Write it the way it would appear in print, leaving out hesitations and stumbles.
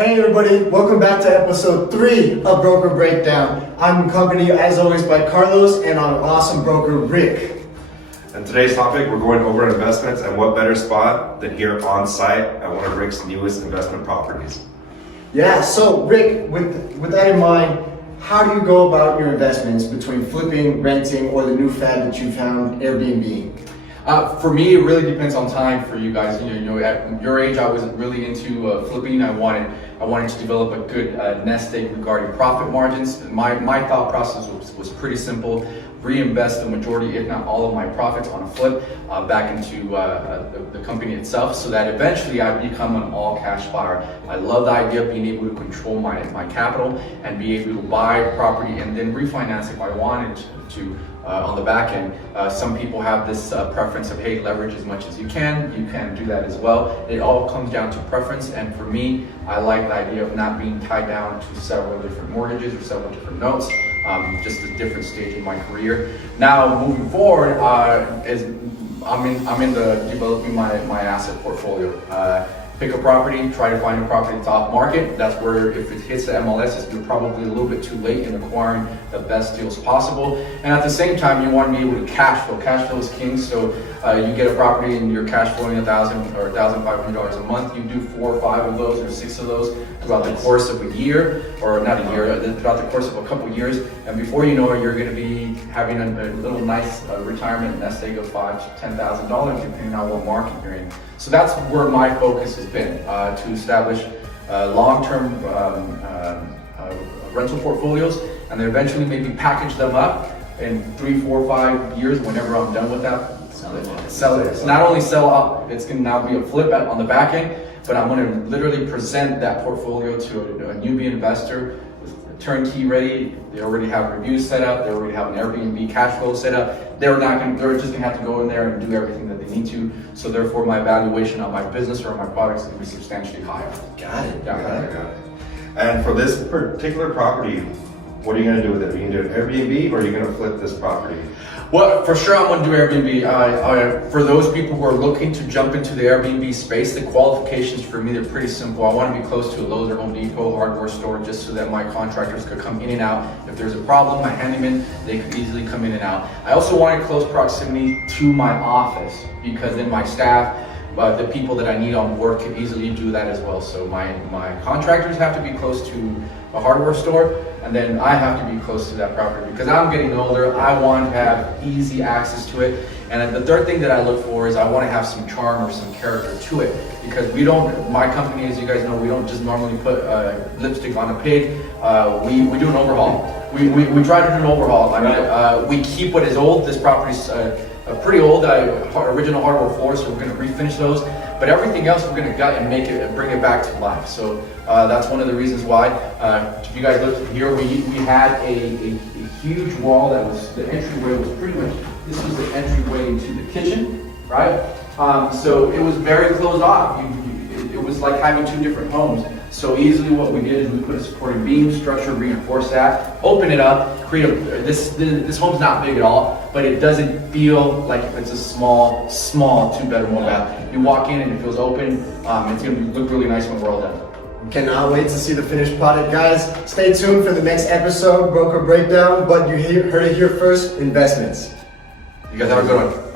Hey everybody, welcome back to episode 3 of Broker Breakdown. I'm accompanied as always by Carlos and our awesome broker Rick. In today's topic, we're going over investments and what better spot than here on site at one of Rick's newest investment properties. Yeah, so Rick, with that in mind, how do you go about your investments between flipping, renting, or the new fad that you found, Airbnb? For me, it really depends on time for you guys. You know, at your age, I wasn't really into flipping. I wanted to develop a good nest egg regarding profit margins. My thought process was pretty simple: reinvest the majority, if not all, of my profits on a flip back into the company itself, so that eventually I become an all-cash buyer. I love the idea of being able to control my capital and be able to buy property and then refinance if I wanted to. On the back end, some people have this preference of, hey, leverage as much as you can. You can do that as well. It all comes down to preference, and for me, I like the idea of not being tied down to several different mortgages or several different notes. Just a different stage in my career. Now, moving forward, I'm into developing my asset portfolio. Pick a property, try to find a property that's off market. That's where, if it hits the MLS, you're probably a little bit too late in acquiring the best deals possible. And at the same time, you want to be able to cash flow. Cash flow is king. So you get a property and you're cash flowing $1,000 or $1,500 a month. You do 4 or 5 of those or 6 of those throughout the course of a year, or not a year, throughout the course of a couple of years. And before you know it, you're going to be having a little nice retirement nest egg of $5,000 to $10,000, depending on what market you're in. So that's where my focus has been, to establish long-term rental portfolios, and then eventually maybe package them up in 3, 4, 5 years whenever I'm done with that. Sell it. It's not only sell out, it's going to now be a flip on the back end, but I'm going to literally present that portfolio to a newbie investor with turnkey ready. They already have reviews set up. They already have an Airbnb cash flow set up. They're just going to have to go in there and do everything that they need to. So therefore, my valuation on my business or my products is going to be substantially higher. Got it. Got it. And for this particular property, what are you going to do with it? Are you going to do an Airbnb, or are you going to flip this property? Well, for sure, I'm going to do Airbnb. For those people who are looking to jump into the Airbnb space, the qualifications for me, they're pretty simple. I want to be close to a Lowe's or Home Depot hardware store, just so that my contractors could come in and out. If there's a problem, my handyman, they could easily come in and out. I also want close proximity to my office, because then my staff, the people that I need on board, can easily do that as well. So my contractors have to be close to a hardware store, and then I have to be close to that property because I'm getting older. I want to have easy access to it. And then the third thing that I look for is I want to have some charm or some character to it, because my company, as you guys know, we don't just normally put lipstick on a pig. We do an overhaul. We try to do an overhaul. I mean, we keep what is old. This property's pretty old, original hardware floors, so we're going to refinish those. But everything else we're going to gut and bring it back to life. So that's one of the reasons why. If you guys look here, we had a huge wall that was, the entryway was pretty much, this was the entryway into the kitchen, right? So it was very closed off. It was like having 2 different homes. So easily what we did is we put a supporting beam structure, reinforce that, open it up, create this home's not big at all, but it doesn't feel like it's a small 2-bedroom, 1-bath. You walk in and it feels open. It's going to look really nice when we're all done. Cannot wait to see the finished product, guys. Stay tuned for the next episode, Broker Breakdown, but you heard it here first, investments. You guys have a good one.